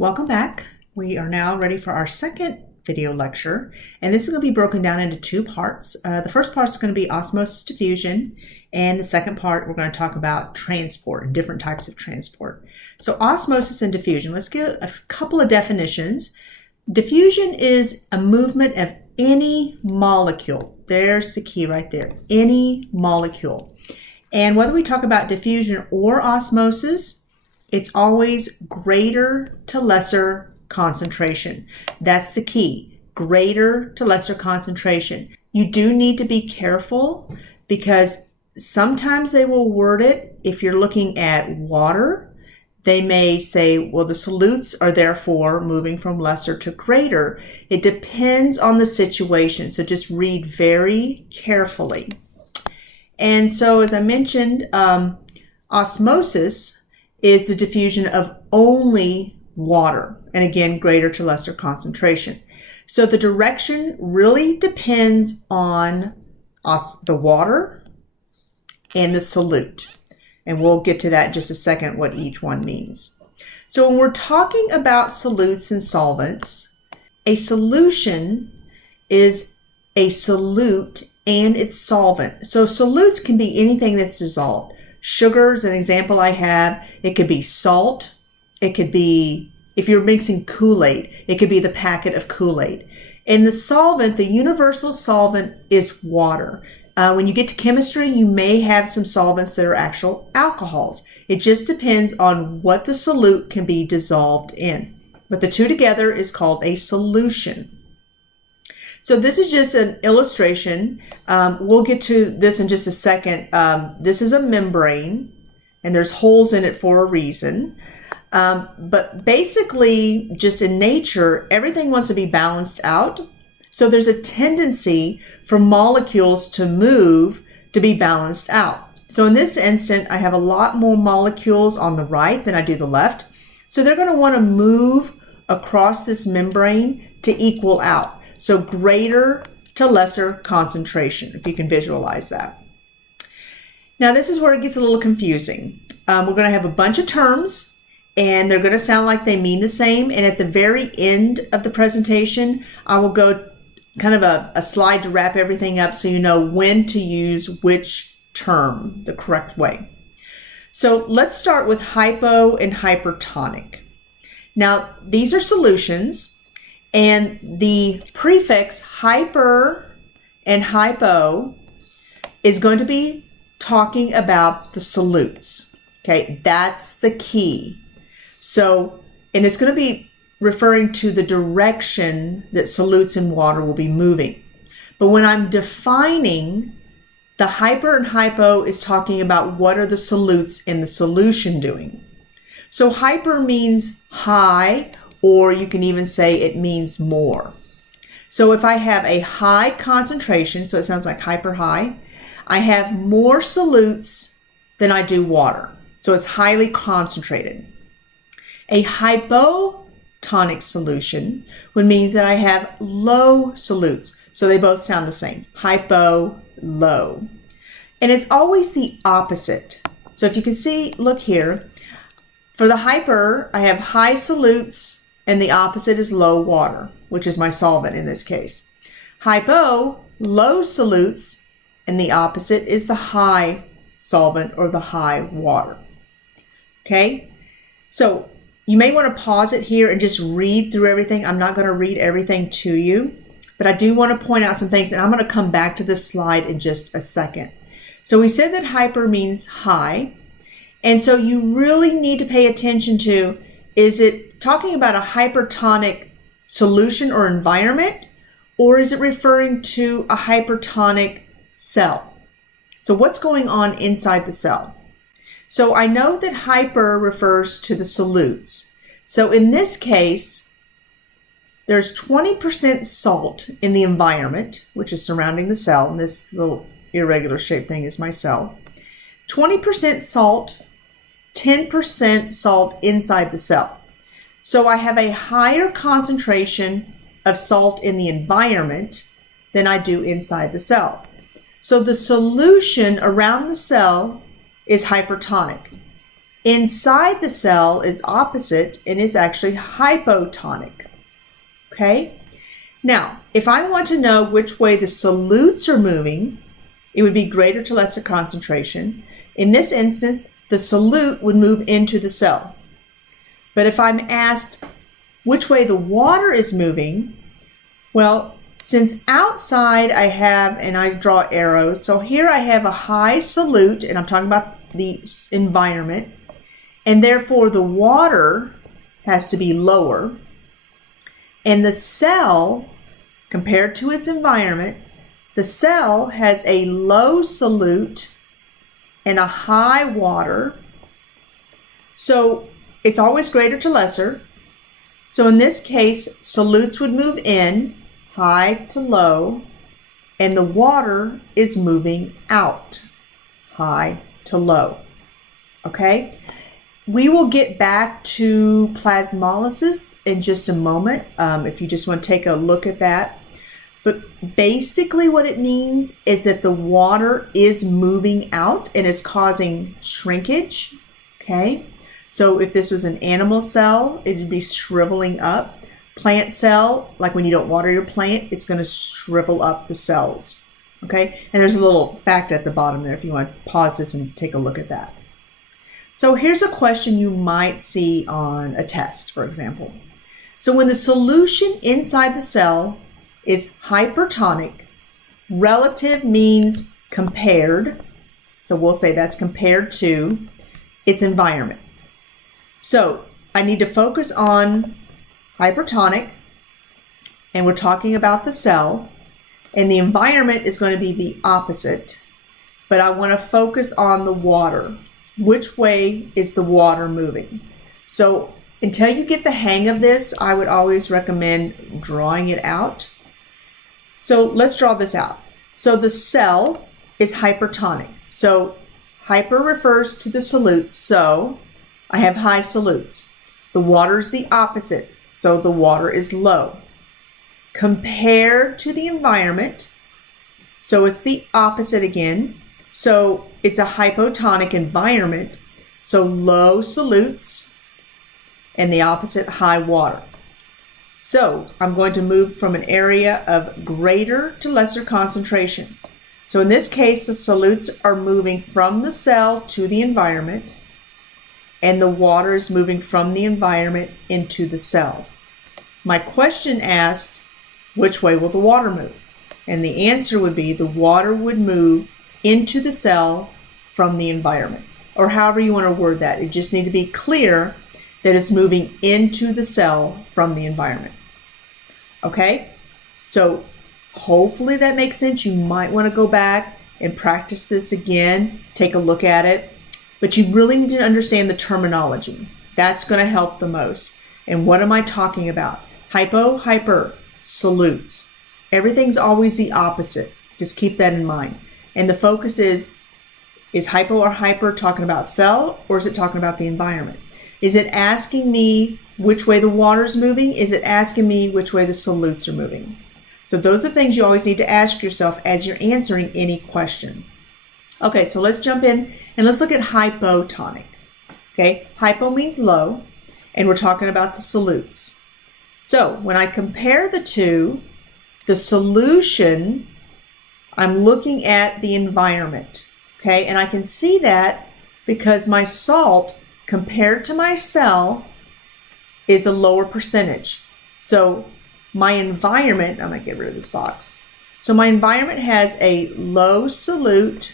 Welcome back. We are now ready for our second video lecture, and this is going to be broken down into two parts. The first part is going to be osmosis diffusion, and the second part we're going to talk about transport and different types of transport. So osmosis and diffusion, let's get a couple of definitions. Diffusion is a movement of any molecule. There's the key right there, any molecule. And whether we talk about diffusion or osmosis, it's always greater to lesser concentration. That's the key, greater to lesser concentration. You do need to be careful because sometimes they will word it, if you're looking at water, they may say, well, the solutes are therefore moving from lesser to greater. It depends on the situation, so just read very carefully. And so as I mentioned, osmosis is the diffusion of only water, and again, greater to lesser concentration. So the direction really depends on the water and the solute. And we'll get to that in just a second, what each one means. So when we're talking about solutes and solvents, a solution is a solute and its solvent. So solutes can be anything that's dissolved. Sugar is an example I have. It could be salt. It could be, if you're mixing Kool-Aid, it could be the packet of Kool-Aid. And the solvent, the universal solvent, is water. When you get to chemistry, you may have some solvents that are actual alcohols. It just depends on what the solute can be dissolved in. But the two together is called a solution. So this is just an illustration. We'll get to this in just a second. This is a membrane, and there's holes in it for a reason. But basically, just in nature, everything wants to be balanced out. So there's a tendency for molecules to move to be balanced out. So in this instant, I have a lot more molecules on the right than I do the left. So they're going to want to move across this membrane to equal out. So greater to lesser concentration, if you can visualize that. Now this is where it gets a little confusing. We're going to have a bunch of terms, and they're going to sound like they mean the same. And at the very end of the presentation, I will go kind of a slide to wrap everything up so you know when to use which term the correct way. So let's start with hypo and hypertonic. Now these are solutions. And the prefix hyper and hypo is going to be talking about the solutes. Okay, that's the key. So, and it's going to be referring to the direction that solutes in water will be moving. But when I'm defining, the hyper and hypo is talking about what are the solutes in the solution doing. So hyper means high, or you can even say it means more. So if I have a high concentration, so it sounds like hyper high, I have more solutes than I do water. So it's highly concentrated. A hypotonic solution would mean that I have low solutes. So they both sound the same, hypo, low. And it's always the opposite. So if you can see, look here, for the hyper, I have high solutes, and the opposite is low water, which is my solvent in this case. Hypo, low solutes, and the opposite is the high solvent or the high water. Okay, so you may want to pause it here and just read through everything. I'm not going to read everything to you, but I do want to point out some things, and I'm going to come back to this slide in just a second. So we said that hyper means high, and so you really need to pay attention to, is it talking about a hypertonic solution or environment, or is it referring to a hypertonic cell? So what's going on inside the cell? So I know that hyper refers to the solutes. So in this case, there's 20% salt in the environment, which is surrounding the cell, and this little irregular shaped thing is my cell. 20% salt, 10% salt inside the cell. So I have a higher concentration of salt in the environment than I do inside the cell. So the solution around the cell is hypertonic. Inside the cell is opposite and is actually hypotonic. Okay? Now, if I want to know which way the solutes are moving, it would be greater to lesser concentration. In this instance, the solute would move into the cell. But if I'm asked which way the water is moving, well, since outside I have, and I draw arrows, so here I have a high solute, and I'm talking about the environment, and therefore the water has to be lower. And the cell, compared to its environment, the cell has a low solute and a high water. So it's always greater to lesser. So in this case, solutes would move in, high to low, and the water is moving out, high to low. Okay? We will get back to plasmolysis in just a moment, if you just want to take a look at that. But basically what it means is that the water is moving out and is causing shrinkage. Okay? So if this was an animal cell, it would be shriveling up. Plant cell, like when you don't water your plant, it's going to shrivel up the cells. Okay? And there's a little fact at the bottom there if you want to pause this and take a look at that. So here's a question you might see on a test, for example. So when the solution inside the cell is hypertonic, relative means compared. So we'll say that's compared to its environment. So I need to focus on hypertonic, and we're talking about the cell, and the environment is going to be the opposite, but I want to focus on the water. Which way is the water moving? So until you get the hang of this, I would always recommend drawing it out. So let's draw this out. So the cell is hypertonic. So hyper refers to the solutes. So I have high solutes. The water is the opposite. So the water is low. Compared to the environment, so it's the opposite again. So it's a hypotonic environment, so low solutes, and the opposite, high water. So I'm going to move from an area of greater to lesser concentration. So in this case, the solutes are moving from the cell to the environment, and the water is moving from the environment into the cell. My question asked, which way will the water move? And the answer would be the water would move into the cell from the environment, or however you want to word that. It just need to be clear that it's moving into the cell from the environment. Okay? So hopefully that makes sense. You might want to go back and practice this again, take a look at it, but you really need to understand the terminology. That's going to help the most. And what am I talking about? Hypo, hyper, solutes. Everything's always the opposite. Just keep that in mind. And the focus is hypo or hyper talking about cell, or is it talking about the environment? Is it asking me which way the water's moving? Is it asking me which way the solutes are moving? So those are things you always need to ask yourself as you're answering any question. Okay, so let's jump in and let's look at hypotonic. Okay, hypo means low, and we're talking about the solutes. So when I compare the two, the solution, I'm looking at the environment, okay? And I can see that because my salt compared to my cell is a lower percentage. So my environment, I'm going to get rid of this box. So my environment has a low solute,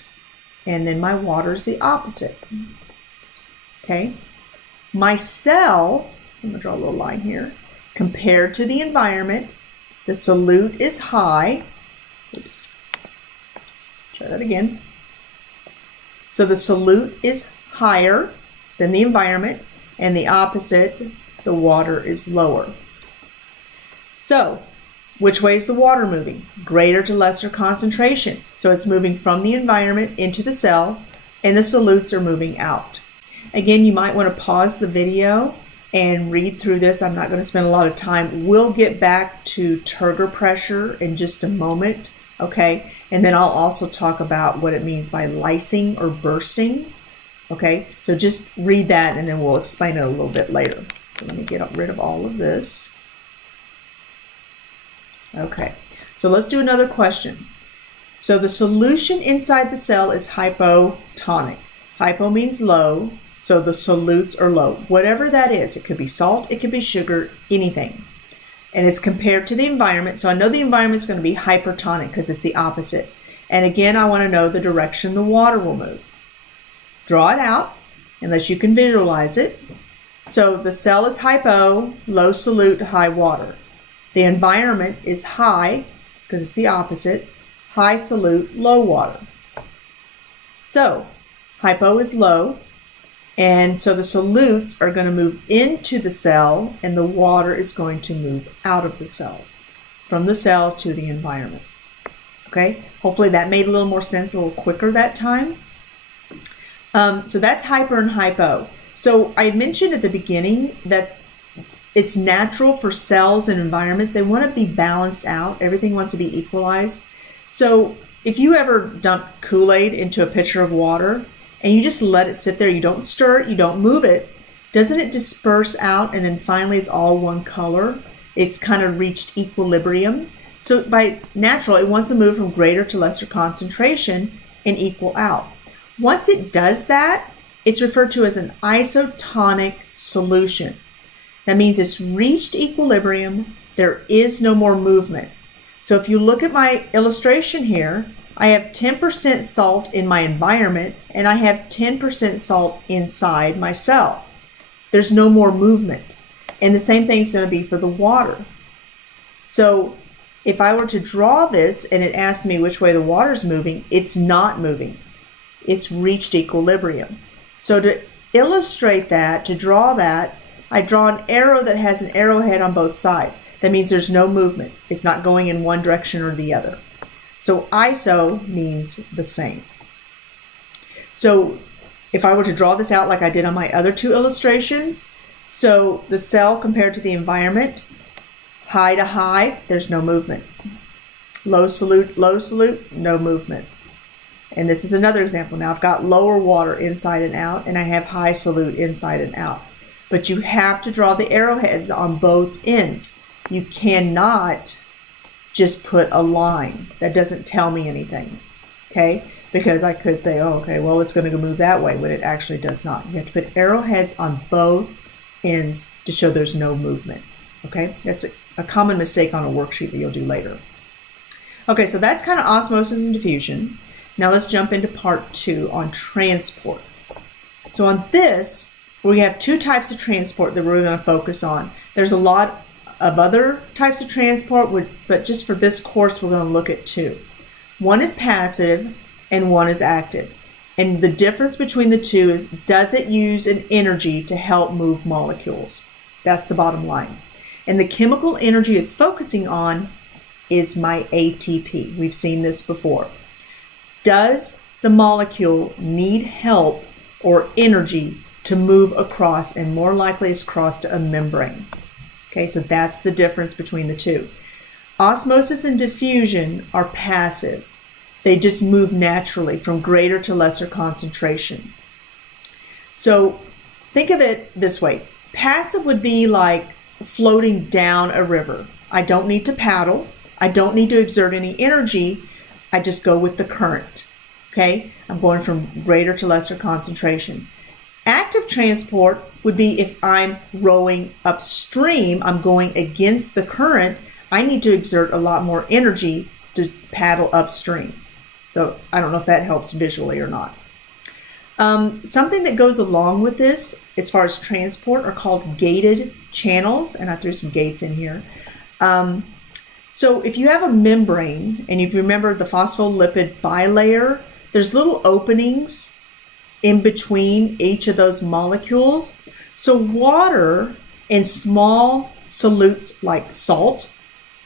and then my water is the opposite, okay? My cell, so I'm going to draw a little line here, compared to the environment, the solute is high. Oops. Try that again. So the solute is higher than the environment, and the opposite, the water is lower. So, which way is the water moving? Greater to lesser concentration. So it's moving from the environment into the cell, and the solutes are moving out. Again, you might want to pause the video and read through this. I'm not going to spend a lot of time. We'll get back to turgor pressure in just a moment, okay? And then I'll also talk about what it means by lysing or bursting. Okay, so just read that and then we'll explain it a little bit later. So let me get rid of all of this. Okay, so let's do another question. So the solution inside the cell is hypotonic. Hypo means low, so the solutes are low. Whatever that is, it could be salt, it could be sugar, anything. And it's compared to the environment. So I know the environment is going to be hypertonic because it's the opposite. And again, I want to know the direction the water will move. Draw it out, unless you can visualize it. So the cell is hypo, low solute, high water. The environment is high, because it's the opposite, high solute, low water. So hypo is low, and so the solutes are going to move into the cell, and the water is going to move out of the cell, from the cell to the environment. Okay, hopefully that made a little more sense, a little quicker that time. So that's hyper and hypo. So I mentioned at the beginning that it's natural for cells and environments. They want to be balanced out. Everything wants to be equalized. So if you ever dump Kool-Aid into a pitcher of water and you just let it sit there, you don't stir it, you don't move it, doesn't it disperse out and then finally it's all one color? It's kind of reached equilibrium. So by natural, it wants to move from greater to lesser concentration and equal out. Once it does that, it's referred to as an isotonic solution. That means it's reached equilibrium. There is no more movement. So if you look at my illustration here, I have 10% salt in my environment and I have 10% salt inside my cell. There's no more movement. And the same thing is going to be for the water. So if I were to draw this and it asked me which way the water is moving, it's not moving. It's reached equilibrium. So to illustrate that, to draw that, I draw an arrow that has an arrowhead on both sides. That means there's no movement. It's not going in one direction or the other. So iso means the same. So if I were to draw this out like I did on my other two illustrations, so the cell compared to the environment, high to high, there's no movement. Low solute, no movement. And this is another example. Now I've got lower water inside and out, and I have high solute inside and out. But you have to draw the arrowheads on both ends. You cannot just put a line. That doesn't tell me anything, okay? Because I could say, oh, okay, well, it's going to move that way, but it actually does not. You have to put arrowheads on both ends to show there's no movement, okay? That's a common mistake on a worksheet that you'll do later. Okay, so that's kind of osmosis and diffusion. Now let's jump into part 2 on transport. So on this, we have two types of transport that we're going to focus on. There's a lot of other types of transport, but just for this course, we're going to look at two. One is passive and one is active. And the difference between the two is, does it use an energy to help move molecules? That's the bottom line. And the chemical energy it's focusing on is my ATP. We've seen this before. Does the molecule need help or energy to move across, and more likely it's across to a membrane? Okay, so that's the difference between the two. Osmosis and diffusion are passive. They just move naturally from greater to lesser concentration. So think of it this way. Passive would be like floating down a river. I don't need to paddle. I don't need to exert any energy. I just go with the current. Okay, I'm going from greater to lesser concentration. Active transport would be if I'm rowing upstream, I'm going against the current, I need to exert a lot more energy to paddle upstream. So I don't know if that helps visually or not. Something that goes along with this as far as transport are called gated channels, and I threw some gates in here. So if you have a membrane, and if you remember the phospholipid bilayer, there's little openings in between each of those molecules. So water and small solutes like salt,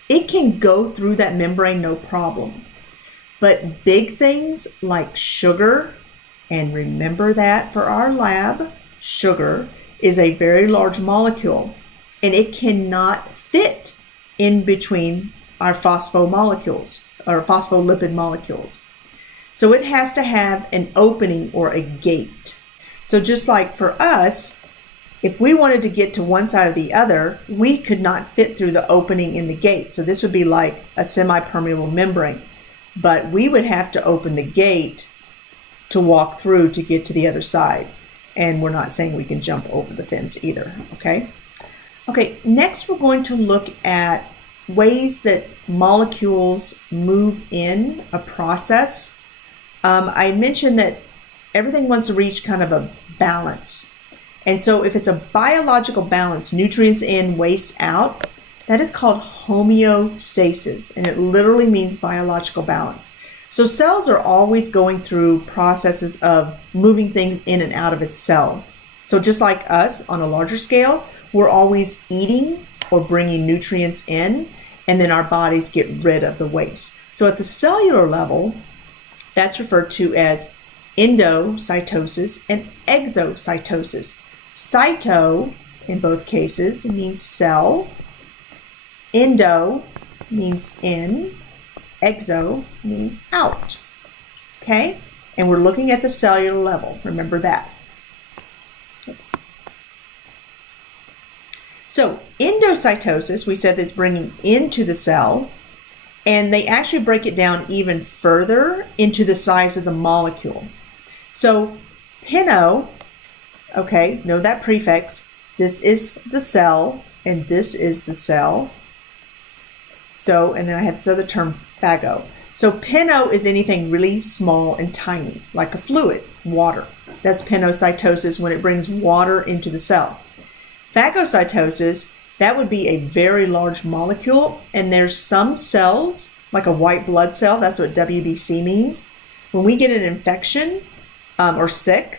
it can go through that membrane no problem. But big things like sugar, and remember that for our lab, sugar is a very large molecule and it cannot fit in between our phosphomolecules or phospholipid molecules. So it has to have an opening or a gate. So just like for us, if we wanted to get to one side or the other, we could not fit through the opening in the gate. So this would be like a semi-permeable membrane. But we would have to open the gate to walk through to get to the other side. And we're not saying we can jump over the fence either, okay? Okay, next we're going to look at ways that molecules move in a process. I mentioned that everything wants to reach kind of a balance. And so if it's a biological balance, nutrients in, waste out, that is called homeostasis, and it literally means biological balance. So cells are always going through processes of moving things in and out of its cell. So just like us on a larger scale, we're always eating or bringing nutrients in, and then our bodies get rid of the waste. So at the cellular level, that's referred to as endocytosis and exocytosis. Cyto, in both cases, means cell. Endo means in. Exo means out. Okay? And we're looking at the cellular level. Remember that. Oops. So endocytosis, we said, is bringing into the cell, and they actually break it down even further into the size of the molecule. So pino, okay, know that prefix. This is the cell, and this is the cell. So, and then I had this other term, phago. So pino is anything really small and tiny, like a fluid, water. That's pinocytosis, when it brings water into the cell. Phagocytosis, that would be a very large molecule, and there's some cells, like a white blood cell, that's what WBC means. When we get an infection or sick,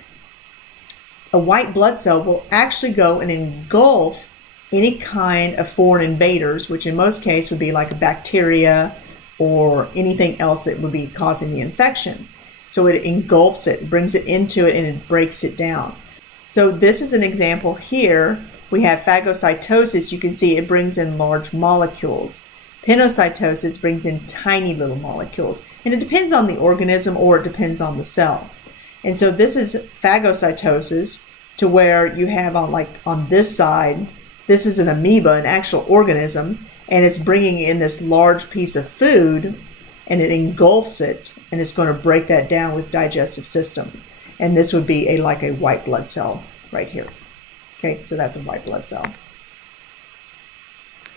a white blood cell will actually go and engulf any kind of foreign invaders, which in most cases would be like a bacteria or anything else that would be causing the infection. So it engulfs it, brings it into it, and it breaks it down. So this is an example here. We have phagocytosis. You can see it brings in large molecules. Pinocytosis brings in tiny little molecules. And it depends on the organism, or it depends on the cell. And so this is phagocytosis, to where you have on this side, this is an amoeba, an actual organism, and it's bringing in this large piece of food, and it engulfs it, and it's going to break that down with digestive system. And this would be like a white blood cell right here. Okay, so that's a white blood cell.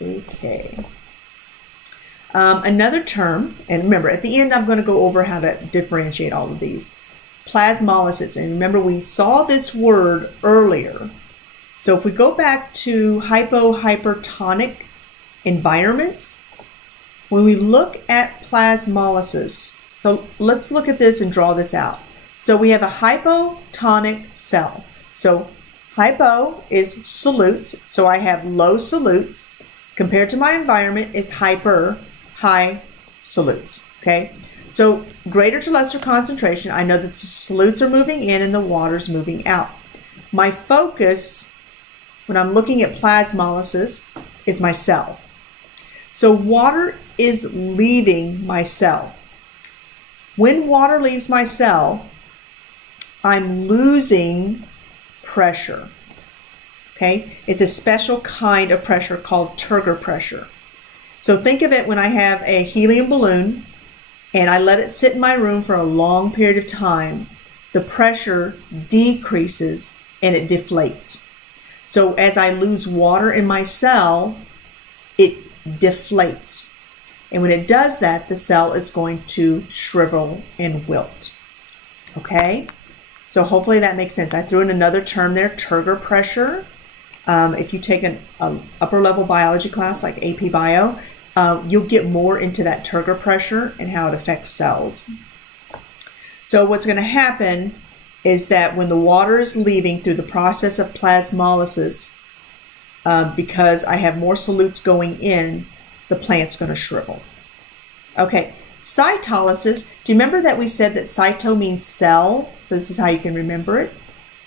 Okay. Another term, and remember, at the end I'm going to go over how to differentiate all of these. Plasmolysis, and remember we saw this word earlier. So if we go back to hypertonic environments, when we look at plasmolysis, so let's look at this and draw this out. So we have a hypotonic cell. So hypo is solutes, so I have low solutes, compared to my environment is hyper, high solutes, okay? So greater to lesser concentration, I know that the solutes are moving in and the water's moving out. My focus, when I'm looking at plasmolysis, is my cell. So water is leaving my cell. When water leaves my cell, I'm losing pressure. Okay? It's a special kind of pressure called turgor pressure. So think of it when I have a helium balloon and I let it sit in my room for a long period of time, the pressure decreases and it deflates. So as I lose water in my cell, it deflates. And when it does that, the cell is going to shrivel and wilt. Okay? So hopefully that makes sense. I threw in another term there, turgor pressure. If you take an upper level biology class like AP Bio, you'll get more into that turgor pressure and how it affects cells. So what's going to happen is that when the water is leaving through the process of plasmolysis, because I have more solutes going in, the plant's going to shrivel. Okay, cytolysis. Do you remember that we said that cyto means cell? So this is how you can remember it.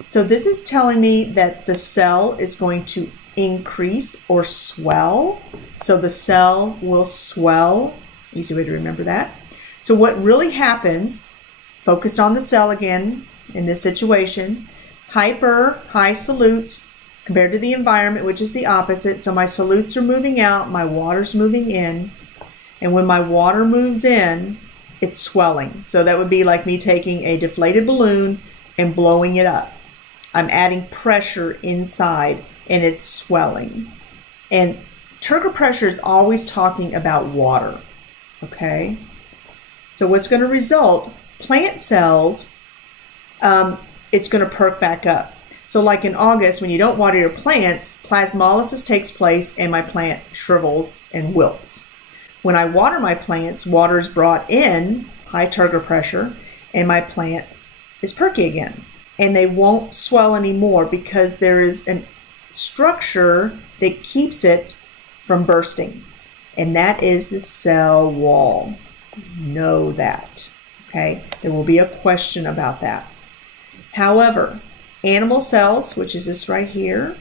So this is telling me that the cell is going to increase or swell. So the cell will swell. Easy way to remember that. So what really happens, focused on the cell again in this situation, hyper, high solutes, compared to the environment, which is the opposite. So my solutes are moving out, my water's moving in. And when my water moves in, it's swelling. So that would be like me taking a deflated balloon and blowing it up. I'm adding pressure inside and it's swelling. And turgor pressure is always talking about water, okay? So what's going to result, plant cells, it's going to perk back up. So like in August, when you don't water your plants, plasmolysis takes place and my plant shrivels and wilts. When I water my plants, water is brought in, high turgor pressure, and my plant is perky again. And they won't swell anymore because there is a structure that keeps it from bursting. And that is the cell wall. Know that, okay? There will be a question about that. However, animal cells, which is this right here,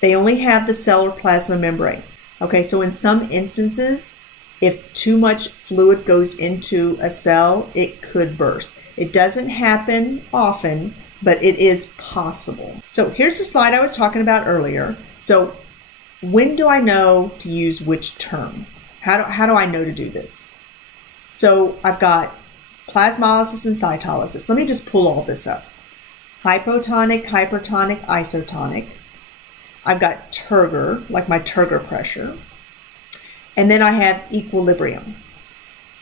they only have the cell or plasma membrane. Okay, so in some instances, if too much fluid goes into a cell, it could burst. It doesn't happen often, but it is possible. So here's the slide I was talking about earlier. So when do I know to use which term? How do I know to do this? So I've got plasmolysis and cytolysis. Let me just pull all this up. Hypotonic, hypertonic, isotonic. I've got turgor, like my turgor pressure. And then I have equilibrium.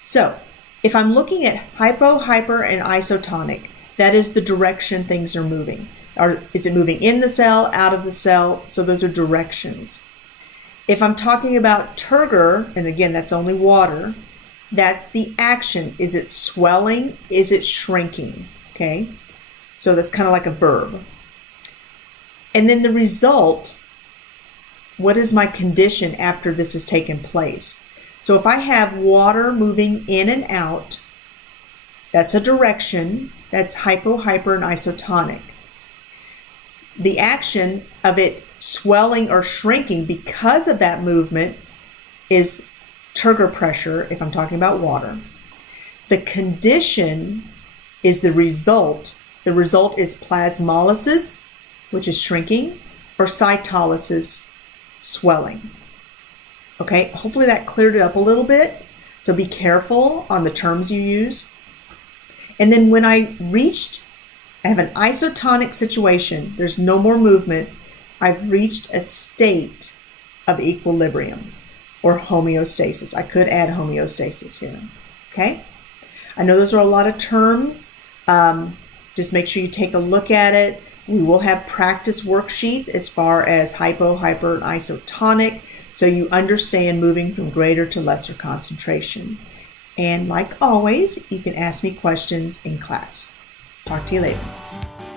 So if I'm looking at hypo, hyper, and isotonic, that is the direction things are moving. Is it moving in the cell, out of the cell? So those are directions. If I'm talking about turgor, and again, that's only water, that's the action. Is it swelling? Is it shrinking? Okay, so that's kind of like a verb. And then the result, what is my condition after this has taken place? So if I have water moving in and out, that's a direction. That's hypo, hyper, and isotonic. The action of it swelling or shrinking because of that movement is turgor pressure, if I'm talking about water. The condition is the result. The result is plasmolysis, which is shrinking, or cytolysis, swelling. Okay, hopefully that cleared it up a little bit. So be careful on the terms you use. And then when I have an isotonic situation, there's no more movement, I've reached a state of equilibrium or homeostasis. I could add homeostasis here, okay? I know those are a lot of terms. Just make sure you take a look at it. We will have practice worksheets as far as hypo, hyper, and isotonic, so you understand moving from greater to lesser concentration. And like always, you can ask me questions in class. Talk to you later.